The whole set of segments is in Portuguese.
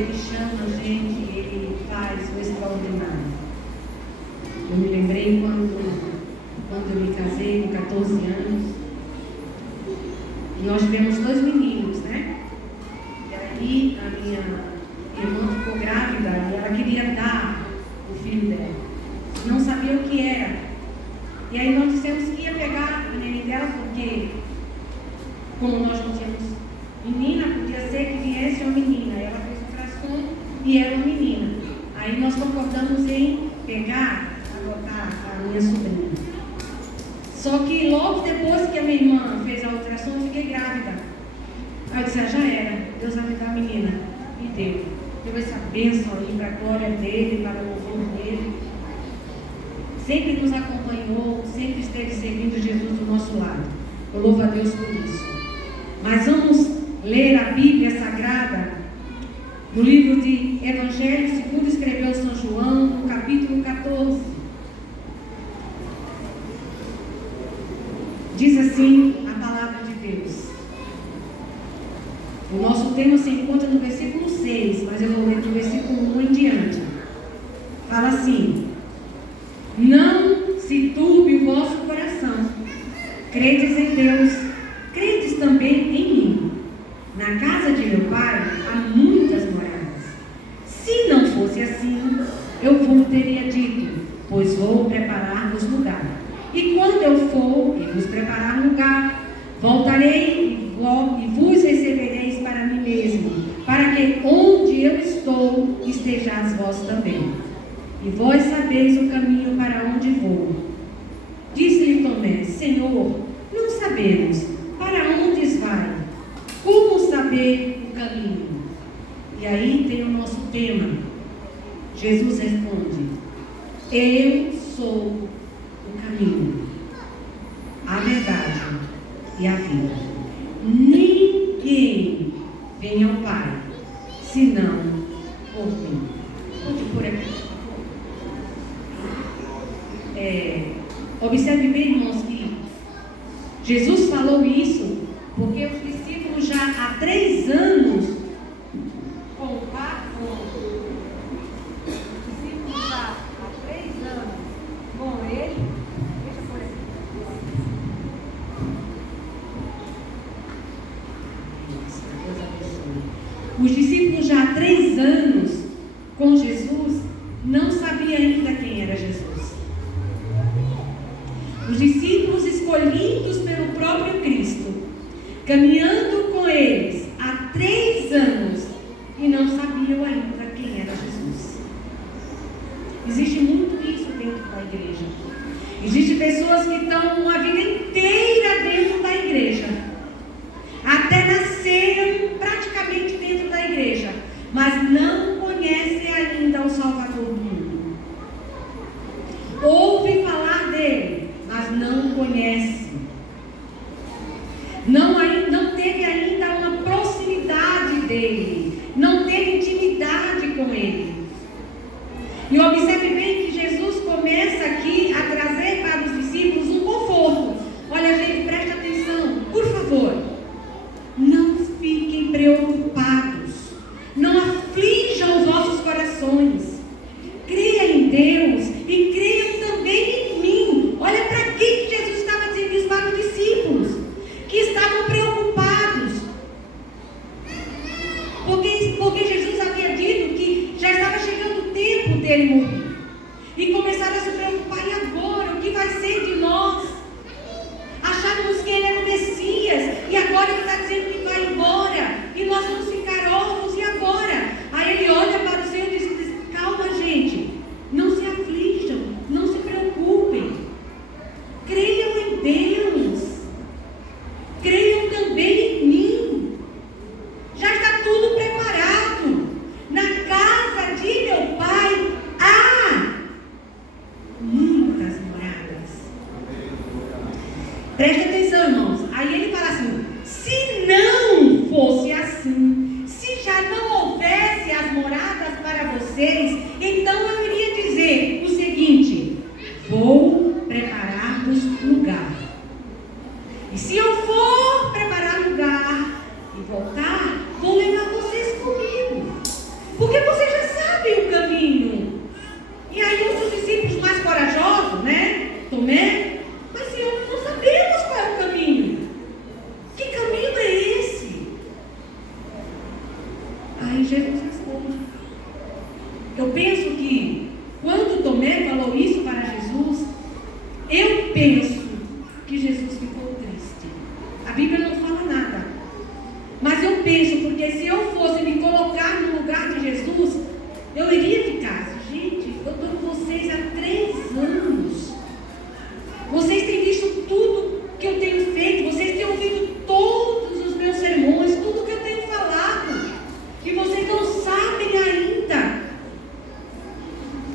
Ele chama a gente, Ele faz o extraordinário. Eu me lembrei quando eu me casei, com 14 anos, e nós tivemos 2 meninos, né? E aí a minha irmã ficou grávida e ela queria dar o filho dela. Não sabia o que era. E aí nós dissemos que ia pegar a neném dela, porque como nós não tínhamos menina, podia ser que viesse uma menina. Ela fez ultrassom e era uma menina. Aí nós concordamos em pegar, adotar a minha sobrinha. Só que logo depois que a minha irmã fez a ultrassom, eu fiquei grávida. Aí eu disse, já era, Deus vai me dar a menina. E deu. Deu essa bênção aí para a glória dele, para o louvor dele. Sempre nos acompanhou, sempre esteve servindo Jesus do nosso lado. Eu louvo a Deus por isso. Mas vamos ler a Bíblia Sagrada no livro de Evangelho segundo escreveu São João, no capítulo 14. Diz assim a palavra de Deus. O nosso tema se encontra no versículo 6, mas eu vou ler do versículo 1 em diante. Fala assim: não se turbe o vosso coração. Credes em Deus, credes também em mim. Na casa de meu Pai há muitas moradas. Se não fosse assim, eu vos teria dito, pois vou preparar-vos lugar. E quando eu for e vos preparar lugar, voltarei e vos recebereis para mim mesmo, para que onde eu estou, estejais vós também. E vós sabeis o caminho para onde vou. Disse-lhe Tomé, Senhor, não sabemos para onde vai. Como saber o caminho? E aí tem o nosso tema. Jesus responde: eu sou o caminho, a verdade e a vida. Ninguém vem ao Pai, senão por mim. Pode por aqui. Observe bem, irmãos, que Jesus falou isso porque os discípulos já há 3 anos com o Pai, os discípulos já há 3 anos com ele. Deixa por aqui. Deus abençoe. Os discípulos já há 3 anos com Jesus não sabiam ainda quem era Jesus. Os discípulos escolhidos pelo próprio Cristo, caminhando com eles há 3 anos e não sabiam ainda quem era Jesus. Existe muito isso dentro da igreja. Existem pessoas que estão uma vida inteira dentro da igreja, até nasceram praticamente dentro da igreja, mas não conhecem ainda o Salvador do mundo. Ouve falar dele, mas não conhece. Não teve ainda uma proximidade dele, não teve intimidade com ele. E observe bem que Jesus começa aqui a trazer para os discípulos um conforto. Olha, gente, preste atenção, por favor. Não fiquem preocupados, não aflijam os vossos corações. Creia em Deus e creiam também em mim. Olha para que Jesus estava dizendo isso para os discípulos, que estavam preocupados. Porque Jesus havia dito que já estava chegando o tempo dele morrer. E começaram a se preocupar, e agora? O que vai ser de nós? Achávamos que ele era o Messias, e agora ele está dizendo que vai embora, e nós vamos ficar órfãos, e agora? Aí ele olha para o Senhor e diz: calma, gente, não se aflijam, não se preocupem, creiam em Deus, creiam também em mim, já está tudo preparado, na casa de meu Pai há muitas moradas. Preste atenção, irmãos. Aí ele fala assim: se não fosse assim, se já não houvesse as moradas para vocês, então eu iria dizer o seguinte: vou preparar-vos lugar. E se eu for preparar lugar e voltar, vou levar vocês comigo, Aí Jesus responde. Eu penso que quando Tomé falou isso para Jesus, eu penso que Jesus ficou triste. A Bíblia não fala nada. Mas eu penso, porque se eu fosse me colocar no lugar de Jesus, eu iria ficar, gente, eu estou com vocês há 3 anos. Vocês têm visto tudo que eu tenho feito, vocês têm ouvido todos os meus sermões, tudo que eu tenho falado. E vocês não sabem ainda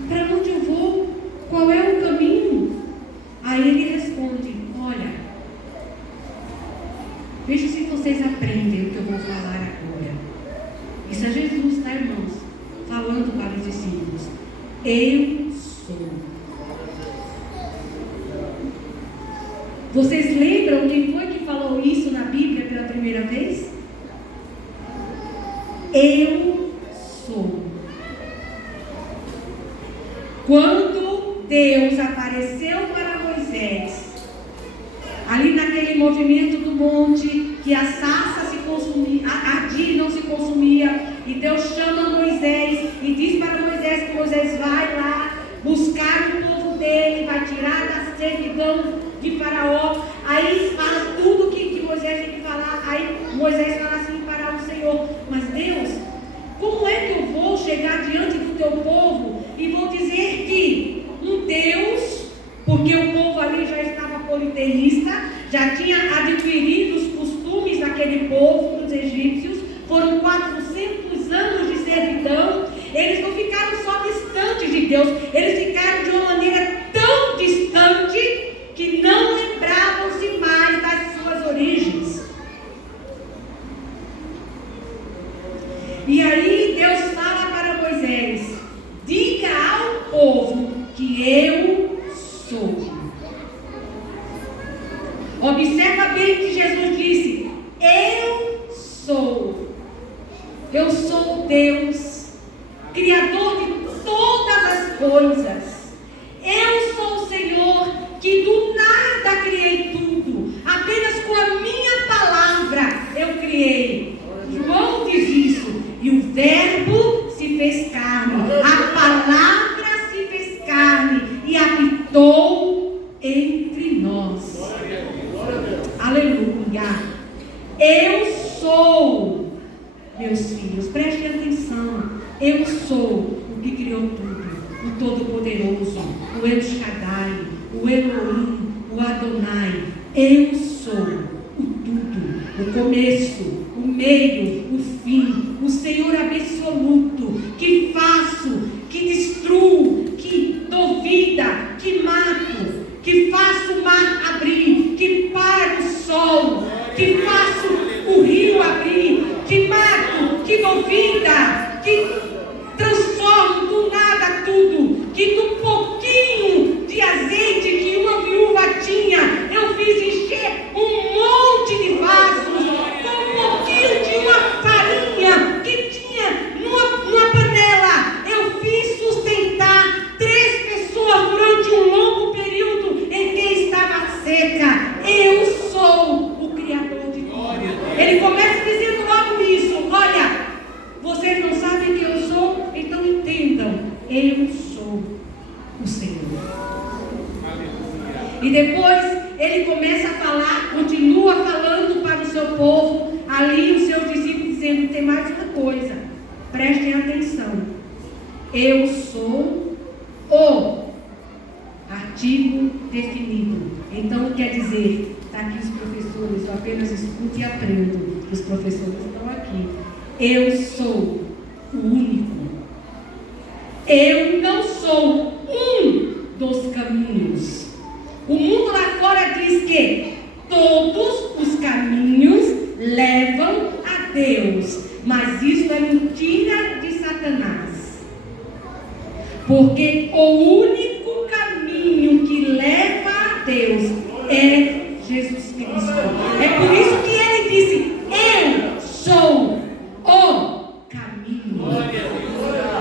para onde eu vou, qual é o caminho. Aí ele responde, olha, veja se vocês aprendem o que eu vou falar agora. Isso é Jesus, tá, irmãos? Falando para os discípulos. Eu sou. Vocês lembram quem foi que falou isso na Bíblia pela primeira vez? Eu sou. Quando Deus apareceu para Moisés, ali naquele movimento do monte, que a sarça se consumia, ardia e não se consumia, e Deus chama Moisés e diz para Moisés que Moisés vai lá buscar o povo dele, vai tirar da servidão de Faraó. Aí fala tudo que Moisés tem que falar. Aí Moisés fala assim para o Senhor, mas Deus, como é que eu vou chegar diante do teu povo e vou dizer que um Deus, porque o povo ali já estava politeísta, já tinha adquirido os costumes daquele povo, dos egípcios, foram 400 anos de servidão, eles não ficaram só distantes de Deus, eles ficaram de uma maneira tão distante que não lembravam-se mais das suas origens. E aí Deus fala para Moisés, diga ao povo que eu sou. Observa bem que Jesus disse, eu sou. Eu sou Deus, Criador de todas as coisas. Eu sou o Senhor, que do nada criei tudo. Apenas com a minha palavra eu criei. João diz isso. E o verbo se fez carne. A palavra se fez carne e habitou entre nós. Aleluia. Eu sou, meus filhos, prestem atenção. Eu sou o que criou tudo, o Todo-Poderoso, o El Shaddai, o Elohim, o Adonai. Eu sou o tudo, o começo, o meio, o fim, o Senhor absoluto, que faço, que destruo, que dou vida, que mato, que faço o mar abrir, que paro o sol, que faço o rio abrir, que mato, que dou vida, que transformo do nada tudo, que do pouquinho de azeite que uma viúva tinha, eu fiz encher um monte de vasos, com um pouquinho de uma farinha que tinha numa panela, eu fiz sustentar 3 pessoas durante um longo período em que estava seca. Eu sou o Criador de tudo. Ele começa dizendo logo isso, olha, vocês não sabem quem eu sou? Então entendam, eu sou o Senhor. E depois ele começa a falar, continua falando para o seu povo, ali os seus discípulos, dizendo, tem mais uma coisa, prestem atenção. Eu sou o artigo definido. Então quer dizer, está aqui os professores, eu apenas escuto e aprendo. Os professores estão aqui. Eu sou o único. Eu não sou um dos caminhos. O mundo lá fora diz que todos os caminhos levam a Deus, mas isso é mentira de Satanás. Porque o único caminho que leva a Deus é Jesus Cristo. É por isso que ele disse, eu sou o caminho.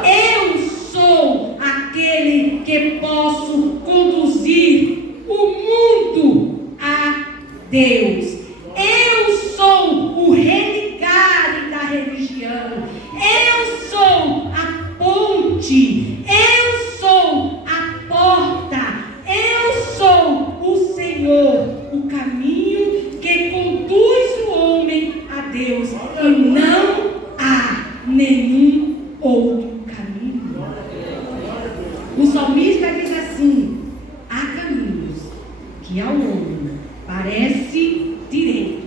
Eu sou aquele que posso conduzir o mundo a Deus. Eu sou o religare da religião. Eu nenhum outro caminho. O salmista diz assim: há caminhos que ao homem parece direito,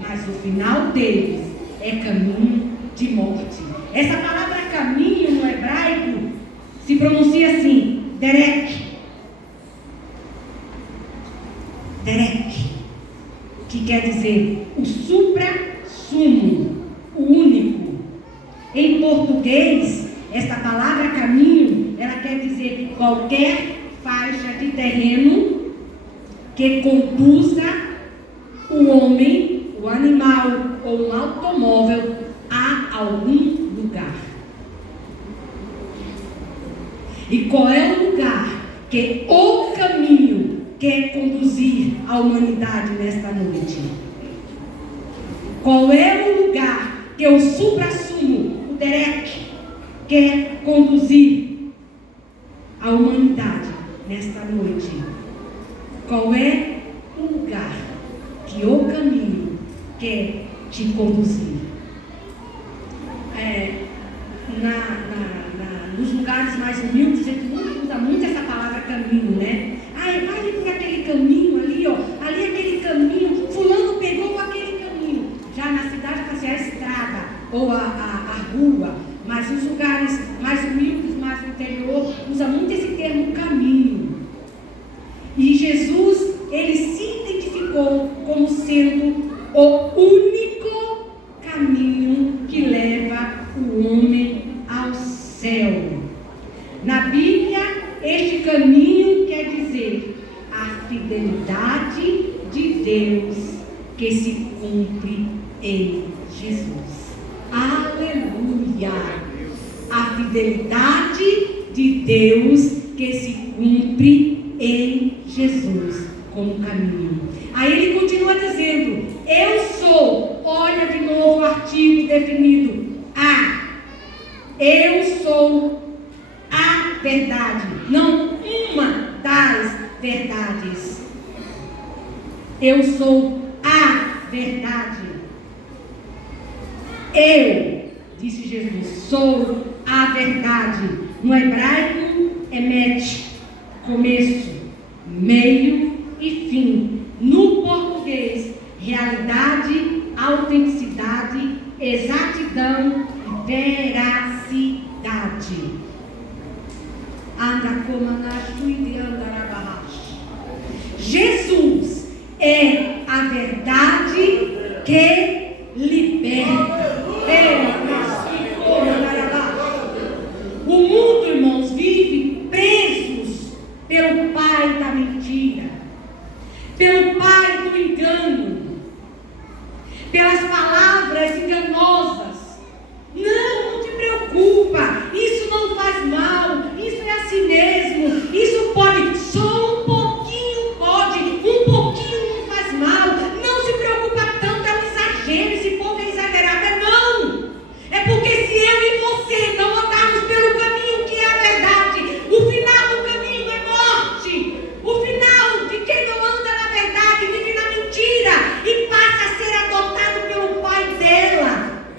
mas o final deles é caminho de morte. Essa palavra caminho no hebraico se pronuncia assim: derek. Derek, que quer dizer o supra-sumo, o único. Em português, essa palavra caminho, ela quer dizer qualquer faixa de terreno que conduza o homem, o animal ou um automóvel a algum lugar. E qual é o lugar que o caminho quer conduzir a humanidade nesta noite? Qual é o lugar que o supra-sumo, o derek, quer conduzir a humanidade nesta noite? Qual é o lugar que o caminho quer te conduzir? Nos lugares mais humildes, a gente usa muito essa palavra caminho, né? Vai ali por aquele caminho ali, ó. Ali aquele caminho, fulano pegou aquele caminho. Já na cidade pode ser a estrada ou a rua, mas nos lugares mais humildes, mais no interior, usa muito esse termo caminho. E Jesus, ele se identificou como sendo o único caminho que leva o homem ao céu. Na Bíblia, este caminho quer dizer a fidelidade de Deus que se cumpre em Jesus. Aleluia! A fidelidade de Deus que se cumpre em Jesus como caminho. Aí ele continua dizendo: eu sou, olha de novo o artigo definido, eu sou a verdade, não uma das verdades. Eu sou a verdade. Eu, disse Jesus, sou a verdade. No hebraico, emet, começo, meio e fim. No português, realidade, autenticidade, exatidão e veracidade. Jesus é a verdade que liberta. O mundo, irmãos, vive presos pelo pai da mentira, pelo pai do engano, pelas palavras enganosas. Não te preocupa, isso não faz mal, isso é assim mesmo, isso pode, só um pouquinho pode, um pouquinho não faz mal, não se preocupa tanto, é um exagero, esse povo é exagerado. Não, é porque se eu e você não andarmos pelo caminho que é a verdade, o final do caminho é morte, o final de quem não anda na verdade vive na mentira e passa a ser adotado pelo pai dela,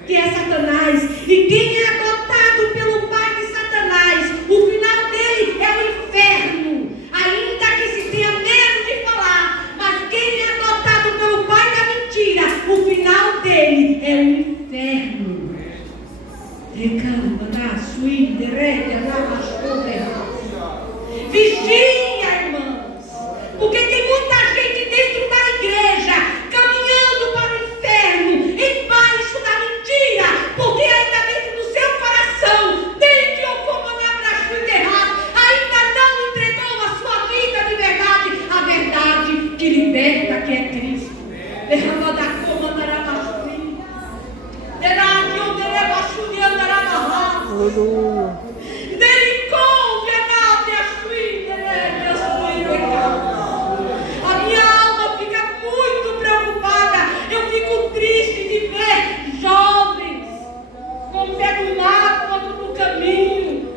que é Satanás. E quem é adotado pelo pai de Satanás, o final dele é o inferno, ainda que se tenha medo de falar, mas quem é adotado pelo pai da mentira, o final dele é o inferno. Vigia, irmãos, porque tem muita gente dentro da igreja caminhando para o inferno, embaixo da mentira, porque ainda dentro do seu coração, desde o comandante ainda não entregou a sua vida de verdade, a verdade que liberta, que é Cristo. A minha alma fica muito preocupada, eu fico triste de ver jovens com o pé no mato, outro no caminho.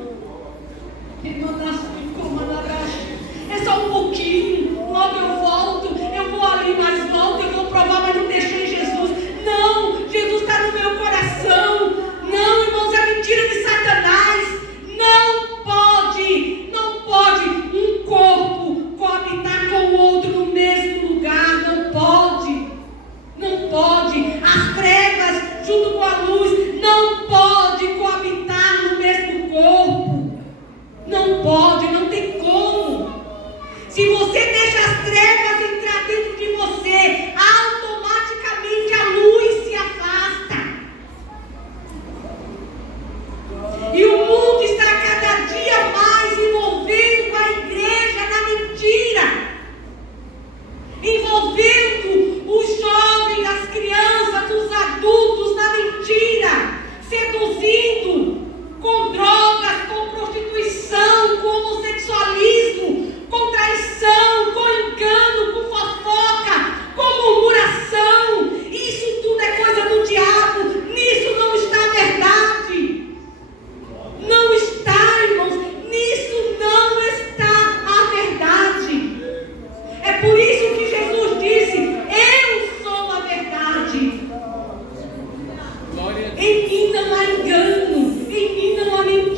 É só um pouquinho, logo eu volto, eu vou ali, mas volto, eu vou provar, mas não deixei Jesus. Não, Jesus está no meu coração. Não, irmãos, a mentira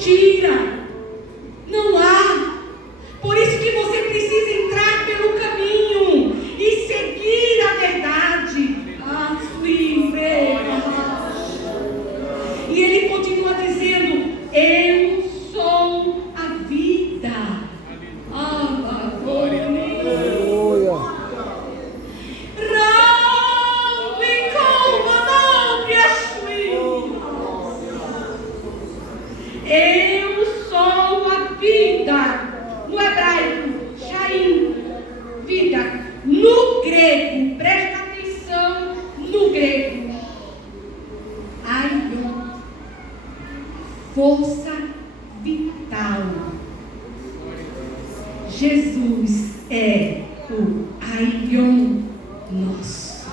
mentira. Não há. Por isso que você precisa entrar pelo caminho e seguir a verdade. E ele continua dizendo: eu sou a vida. Eu sou a vida. No hebraico, Shaim, vida. No grego, presta atenção, no grego, Aion, força vital. Jesus é o Aion nosso.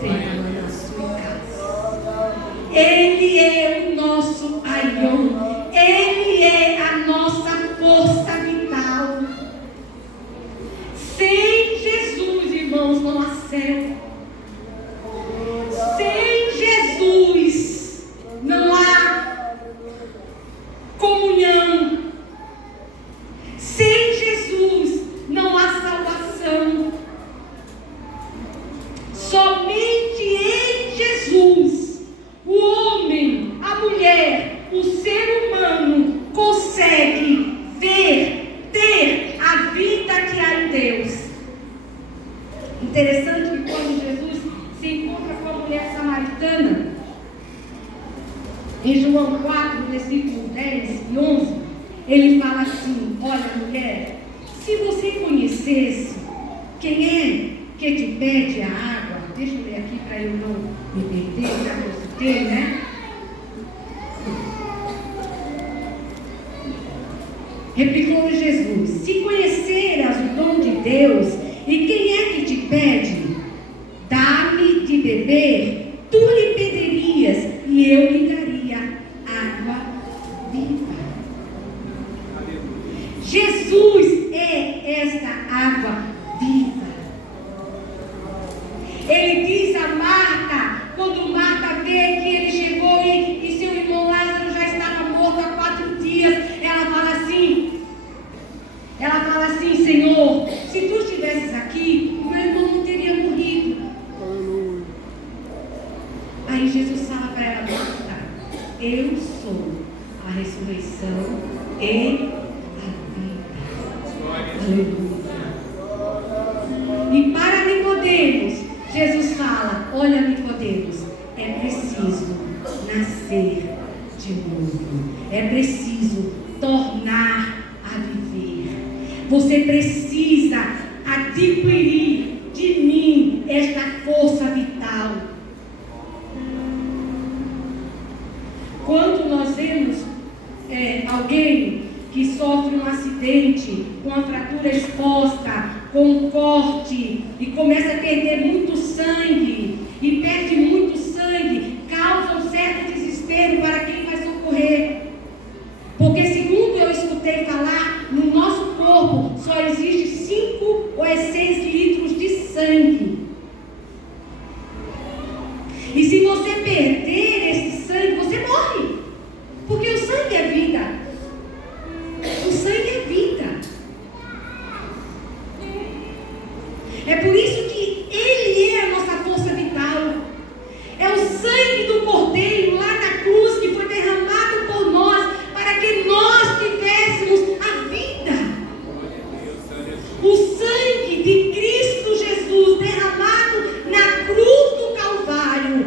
Venha na sua casa. Ele é o nosso Aion. Ele é a nossa força vital. Sem Jesus, irmãos, não há céu. Sem Jesus não há comunhão. Sem Jesus não há salvação. Somente em Jesus o homem, a mulher, o ser humano consegue ver, ter a vida que há em Deus. Interessante que quando Jesus se encontra com a mulher samaritana, em João 4, versículos 10 e 11, ele fala assim: olha, mulher, se você conhecesse quem é que te pede a água, deixa eu ler aqui para eu não me perder, já consultei, né? Replicou Jesus: se conheceras o dom de Deus, e quem é que te pede, dá-me de beber, tu lhe pedirias, e eu lhe daria água viva. Jesus é esta água viva. Ele diz a Marta, quando Marta vê que ele chegou e seu irmão Lázaro já estava morto há 4 dias, ela fala assim: Senhor, se tu estivesses aqui, meu irmão não teria morrido. Aí Jesus fala para ela: Marta, eu sou a ressurreição e a vida. Aleluia. E para Nicodemos, Jesus fala: olha, Nicodemos, é preciso nascer de novo. É preciso tornar a viver. Você precisa adquirir de mim esta força vital. Quando nós vemos alguém que sofre um acidente, com a fratura exposta, com um corte, e começa a perder muito sangue, e perde muito sangue, causa um certo desespero para quem vai socorrer. Porque segundo eu escutei falar, no nosso corpo só existe 5 ou 6 litros de sangue. E se você perder esse sangue, você morre. Porque o sangue é vida. O sangue é vida. É por isso que ele é a nossa força vital. É o sangue do Cordeiro lá na cruz que foi derramado por nós, para que nós tivéssemos a vida. O sangue de Cristo Jesus derramado na cruz do Calvário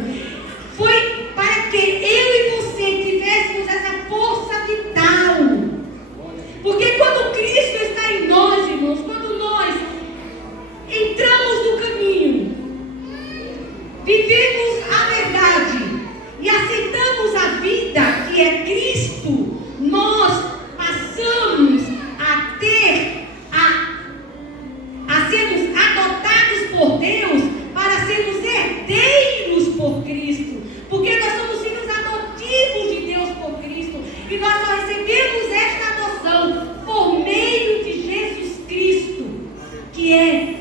foi para que eu e você tivéssemos essa força vital. Porque quando Cristo está em nós, irmãos, quando nós entramos no caminho, vivemos a verdade e aceitamos a vida que é Cristo, nós passamos a ter, a sermos adotados por Deus para sermos herdeiros por Cristo. Porque nós somos filhos adotivos de Deus por Cristo. E nós só recebemos esta adoção por meio de Jesus Cristo, que é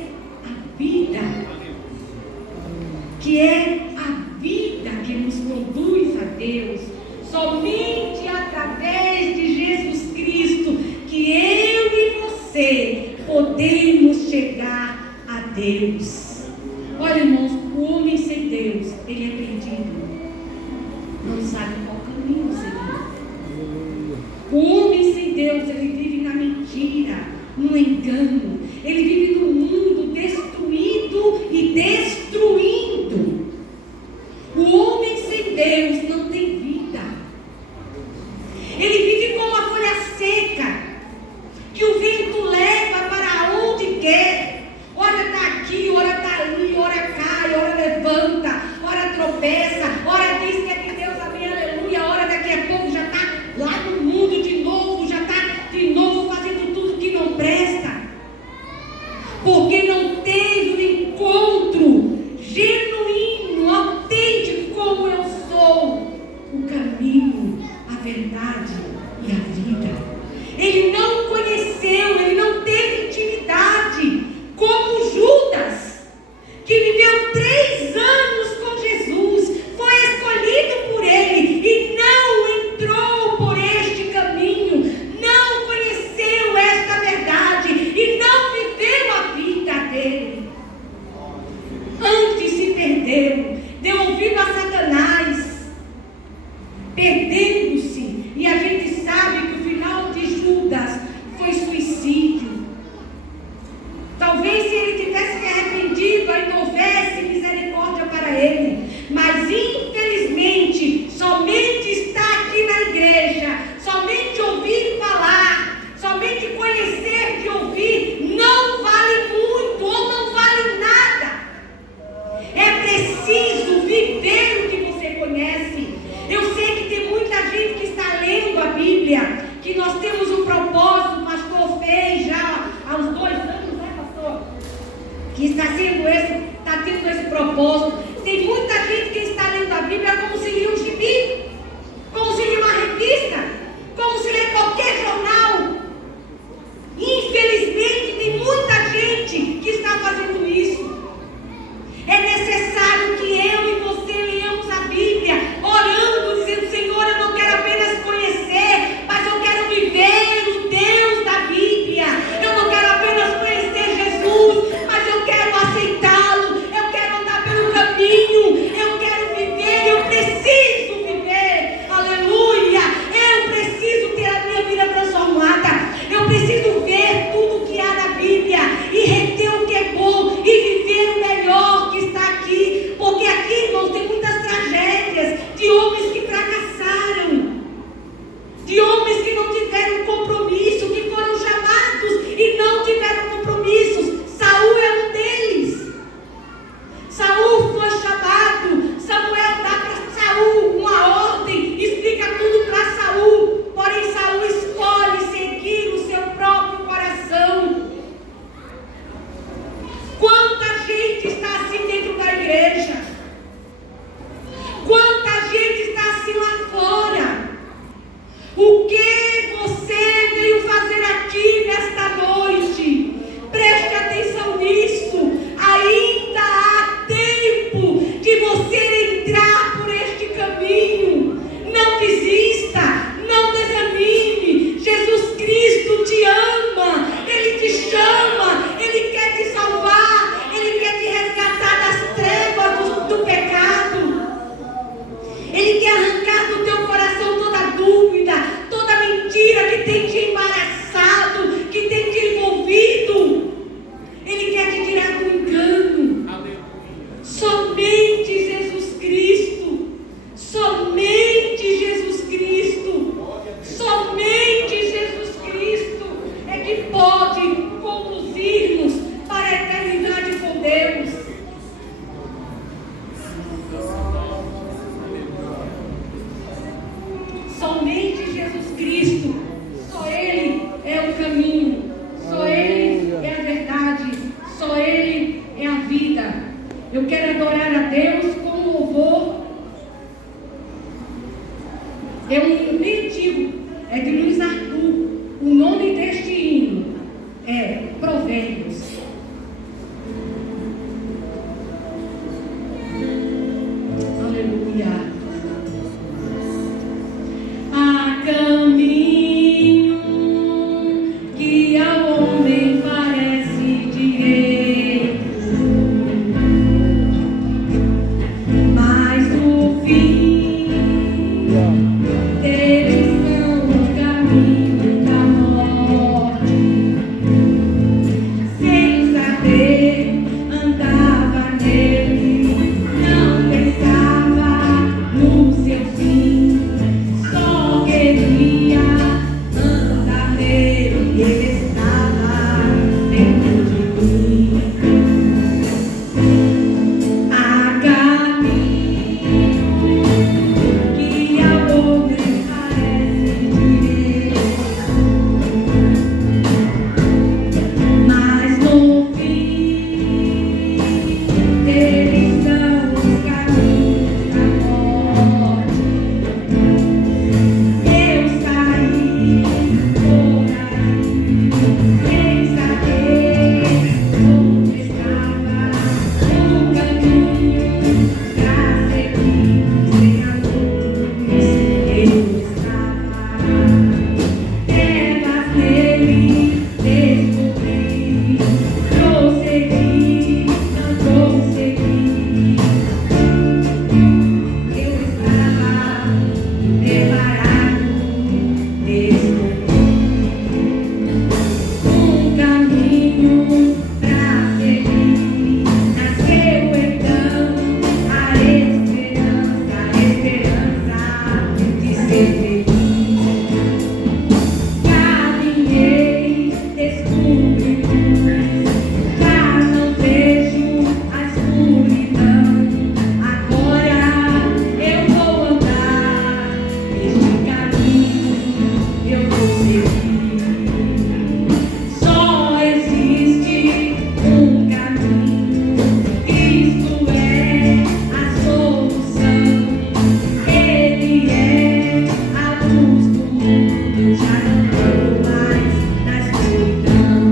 a vida. Que é a vida que nos conduz a Deus. Somente através de Deus. Olha, irmãos, o homem sem Deus, ele é perdido. Não sabe qual caminho seguir. O homem sem Deus, ele vive na mentira, no engano. Ele vive num mundo destruído e destruindo. O homem sem Deus não tem vida. Ele vive como a folha seca, que o vento leva para onde quer. Ora está aqui, ora está ali, ora cai, ora levanta, ora tropeça, ora diz que é de Deus, amém, aleluia, ora daqui a pouco já está lá no mundo de novo, já está de novo fazendo tudo que não presta, porque não teve um encontro genuíno, autêntico, como eu sou, o caminho, a verdade e a vida. Ele não conheceu, ele não teve intimidade, como Judas, que viveu 3 anos com Jesus, foi escolhido por ele e não entrou por este caminho, não conheceu esta verdade e não viveu a vida dele. Antes se perdeu, deu ouvido a Satanás, perdendo-se, e a gente sabe que o final de Judas foi suicídio. Talvez se ele tivesse se arrependido, ainda houvesse misericórdia para ele, mas infelizmente somente estar aqui na igreja, somente ouvir falar, somente conhecer de ouvir, não vale muito ou não vale nada. É preciso viver o que você conhece. Eu sei que tem muita gente que está lendo a Bíblia, que nós temos um propósito, o pastor fez já há uns 2 anos, né, pastor? Que está tendo esse propósito. Tem muita gente que está lendo a Bíblia como se lia um gibi, como se lia uma revista, como se lê qualquer jornal. Infelizmente tem muita gente que está fazendo isso. É necessário que eu e você leamos a Bíblia, orando, dizendo: Senhor, eu não quero apenas conhecer, mas eu caminho da morte. Sem saber, andava nele, não pensava no seu fim, só queria andar nele, ele estava dentro de mim. A caminho que ao homem parece direito, mas no fim eles são os caminhos da morte. Eu saí por aí sem saber onde estava o caminho pra seguir, sem a luz eu estava. Trevas nele descobri, prossegui, não consegui. Eu estava preparado, descobri um caminho pra seguir. Nasceu então a esperança de ser feliz. Caminhei, descobri luz, já não vejo a escuridão. Agora eu vou andar neste caminho, eu vou seguir. Só existe um caminho, Cristo é a solução. Ele é a luz do mundo. Eu já não ando mais na escuridão.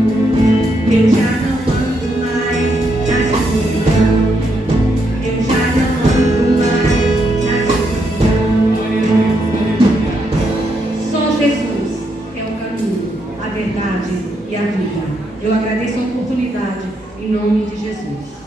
Eu já não ando mais na escuridão. Eu já não ando mais na escuridão. Só Jesus é o caminho, a verdade e a vida. Eu agradeço a oportunidade em nome de Jesus.